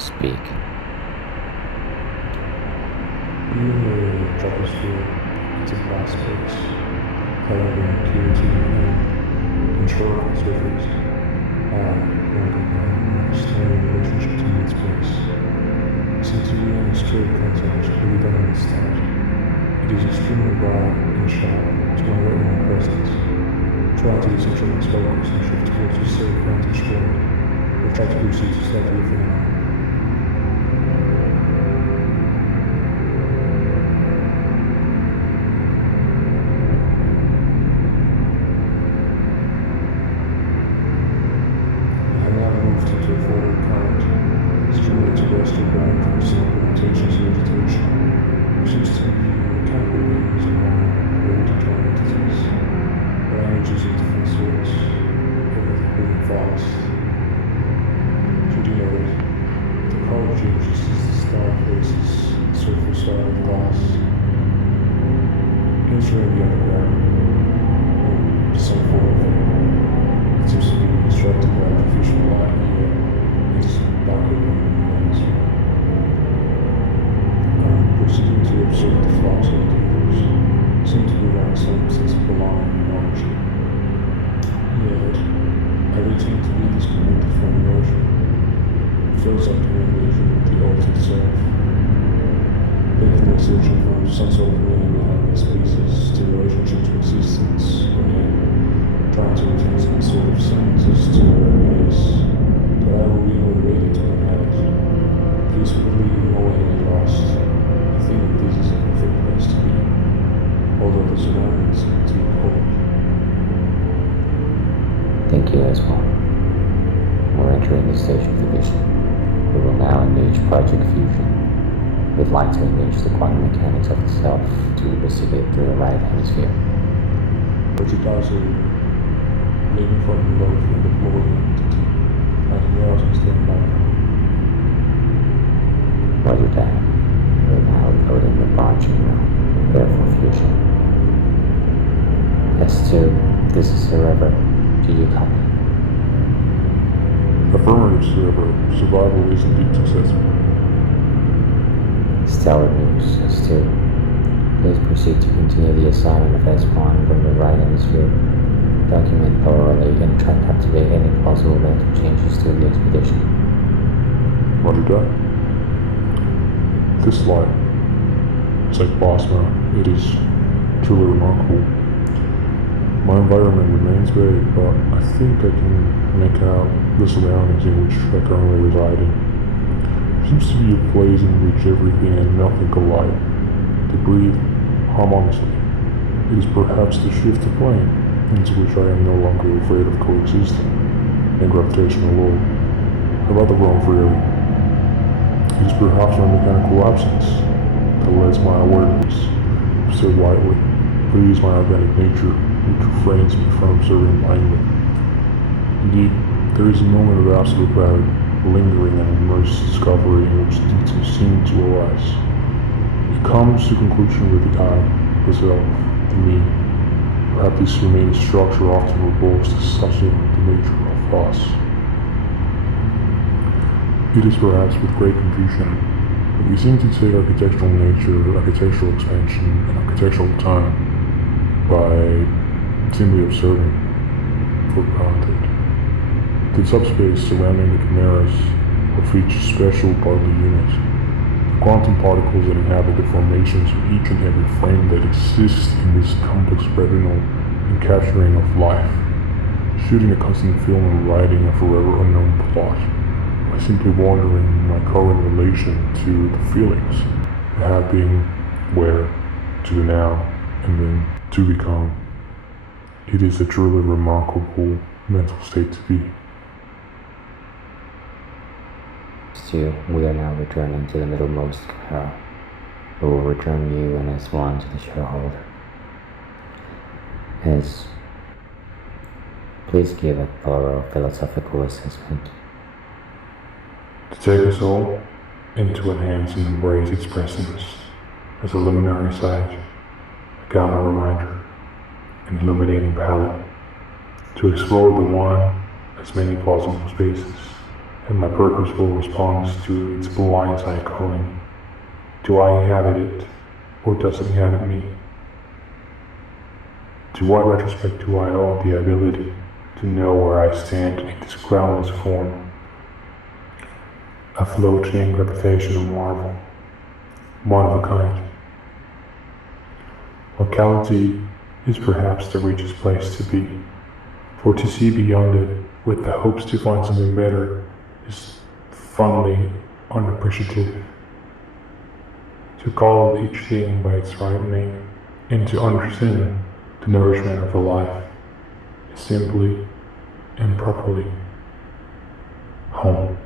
speak. Being a troposphere, it's a vast space, covering purity and historical surface, understanding relationship to mid-space. Since we are in a straight context, we don't understand. It is extremely bright and sharp to my retinal presence. Try to decentralize focus and shift towards a safe vantage point, or try to proceed to slightly different line. Into a forward current, stimulated to western ground from some implementations of vegetation, which seems to be mechanical wings among well-defined entities, or energies of different sorts, everything moving fast. Should you know it, the color changes as the star faces the surface side of glass. Entering the underground, or some form of it seems to be constructed by artificial light here. It's back open in the hemisphere. Proceeding to observe the flocks of beavers seem to provide some sense of belonging and ownership. Yet, I retain to be disconnected from emotion. It feels like communication with the earth itself. Thankfully searching for some sort of meaning behind my species, to relationship to existence, and trying to retain some sort of sense as to where it is. But I will be motivated to inhabit. Peacefully knowing at last. I think that this is a perfect place to be, although the surroundings seem to be cold. Thank you as well. We're entering the stage of the vision. We will now engage Project Fusion. We'd like to engage the quantum mechanics of the self to investigate through the right hemisphere. Project Isolated, living from below and deploying entity, not arousing standby. Roger that. We're now loading the branching room. Prepare for fusion. S2, this is Cerebro. Do you copy? Affirmative, Cerebro. Survival is indeed successful. Stellar news, S2. Please proceed to continue the assignment of S1 from the right hemisphere. Document thoroughly and try to captivate any possible mental changes to the expedition. Roger that. This light, it's like plasma. It is truly remarkable. My environment remains vague, but I think I can make out the surroundings in which I currently reside in. It seems to be a place in which everything and nothing collide. They breathe harmoniously. It is perhaps the shift of plane, into which I am no longer afraid of coexisting, and gravitational law. I rather roam freely. It is perhaps my mechanical absence that lets my awareness observe lightly, but it is my organic nature which refrains me from observing blindly. Indeed, there is a moment of absolute gravity, lingering and immersed discovery in which details seem to arise. It comes to conclusion with the I, the self, the me. Perhaps this remaining structure often revolves discussing the nature of us. It is perhaps with great confusion that we seem to take architectural nature, architectural expansion, and architectural time by simply observing for granted. The subspace surrounding the chimeras of each special partly unit, the quantum particles that inhabit the formations of each and every frame that exists in this complex retinal encapturing of life, shooting a custom film and writing a forever unknown plot, by simply wondering my current relation to the feelings, the happening, where, to the now, and then to become. It is a truly remarkable mental state to be. We are now returning to the middlemost chimera. We will return you and S1 to the shareholder. S, please give a thorough philosophical assessment. To take us all, and to enhance and embrace its presence as a luminary sight, a gamma reminder, an illuminating palette, to explore the one as many possible spaces and my purposeful response to its blindside calling. Do I inhabit it, or does it inhabit me? To what retrospect do I owe the ability to know where I stand in this groundless form? A floating reputation of marvel, one of a kind. Locality is perhaps the richest place to be, for to see beyond it with the hopes to find something better is fondly unappreciative. To call each thing by its right name and to understand the nourishment of a life is simply and properly home.